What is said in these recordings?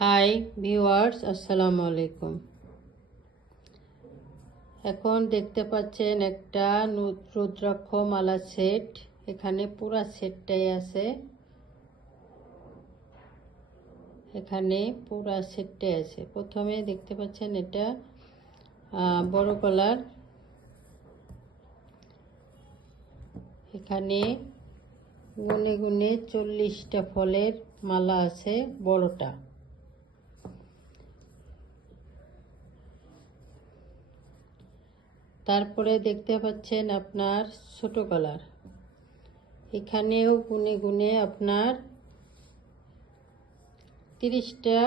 Hi viewers, আসসালামু আলাইকুম। এখন দেখতে পাচ্ছেন একটা রুদ্রাক্ষ মালা সেট। এখানে পুরা সেটটাই আছে। এখানে পুরা সেটটাই আছে। প্রথমে দেখতে পাচ্ছেন এটা বড় কলার এখানে গুনে গুনে চল্লিশটা ফলের মালা আছে, বড়টা। তারপরে দেখতে পাচ্ছেন আপনার ছোট কালার এখানেও গুনে গুনে আপনার তিরিশটা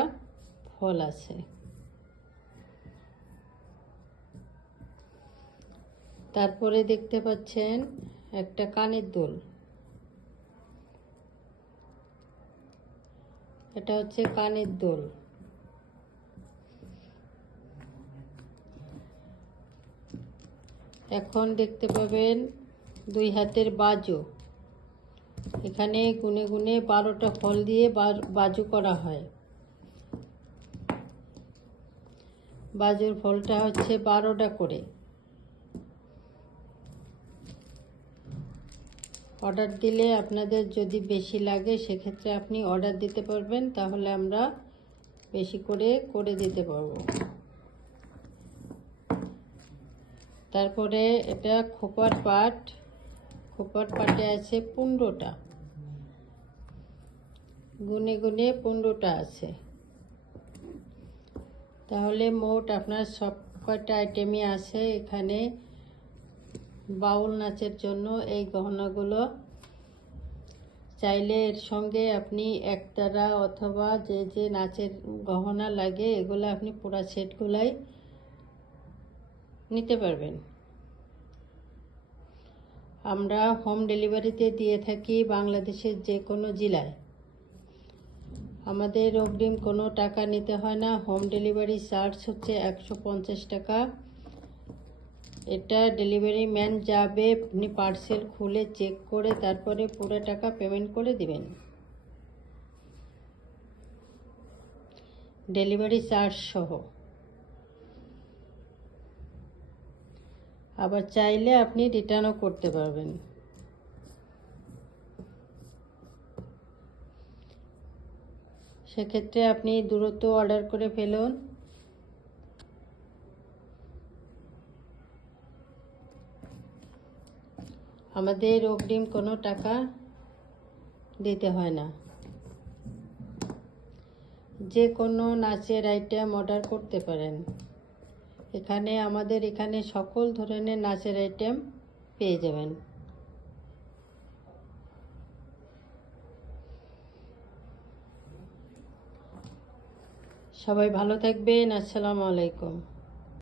ফল আছে। তারপরে দেখতে পাচ্ছেন একটা কানের দোল। এটা হচ্ছে কানের দোল। এখন দেখতে পাবেন দুই হাতের বাজু। এখানে গুনে গুনে বারোটা ফল দিয়ে বাজু করা হয়। বাজুর ফলটা হচ্ছে বারোটা করে। অর্ডার দিলে আপনাদের যদি বেশি লাগে, সেক্ষেত্রে আপনি অর্ডার দিতে পারবেন, তাহলে আমরা বেশি করে করে দিতে পারব। তারপরে এটা খোপার পাট, খোপার পাটে আছে পনেরোটা। গুনে গুনে পনেরোটা আছে। তাহলে মোট আপনার সব কয়টা আইটেমই আছে এখানে বাউল নাচের জন্য। এই গহনাগুলো চাইলে এর সঙ্গে আপনি একতারা অথবা যে যে নাচের গহনা লাগে, এগুলো আপনি পুরা সেটগুলাই নিতে পারবেন। আমরা হোম ডেলিভারিতে দিয়ে থাকি বাংলাদেশের যে কোনো জেলায়। আমাদের অগ্রিম কোনো টাকা নিতে হয় না। হোম ডেলিভারি চার্জ হচ্ছে একশো পঞ্চাশ টাকা। এটা ডেলিভারি ম্যান যাবে, আপনি পার্সেল খুলে চেক করে তারপরে পুরো টাকা পেমেন্ট করে দিবেন। ডেলিভারি চার্জ সহ। আবার চাইলে আপনি রিটার্নও করতে পারবেন। সেক্ষেত্রে আপনি দূরত্ব অর্ডার করে ফেলুন। আমাদের অগ্রিম কোনো টাকা দিতে হয় না। যে কোনো নাচের আইটেম অর্ডার করতে পারেন। এখানে আমাদের এখানে সকল ধরনের নাচের আইটেম পেয়ে যাবেন। সবাই ভালো থাকবেন আসসালামু আলাইকুম।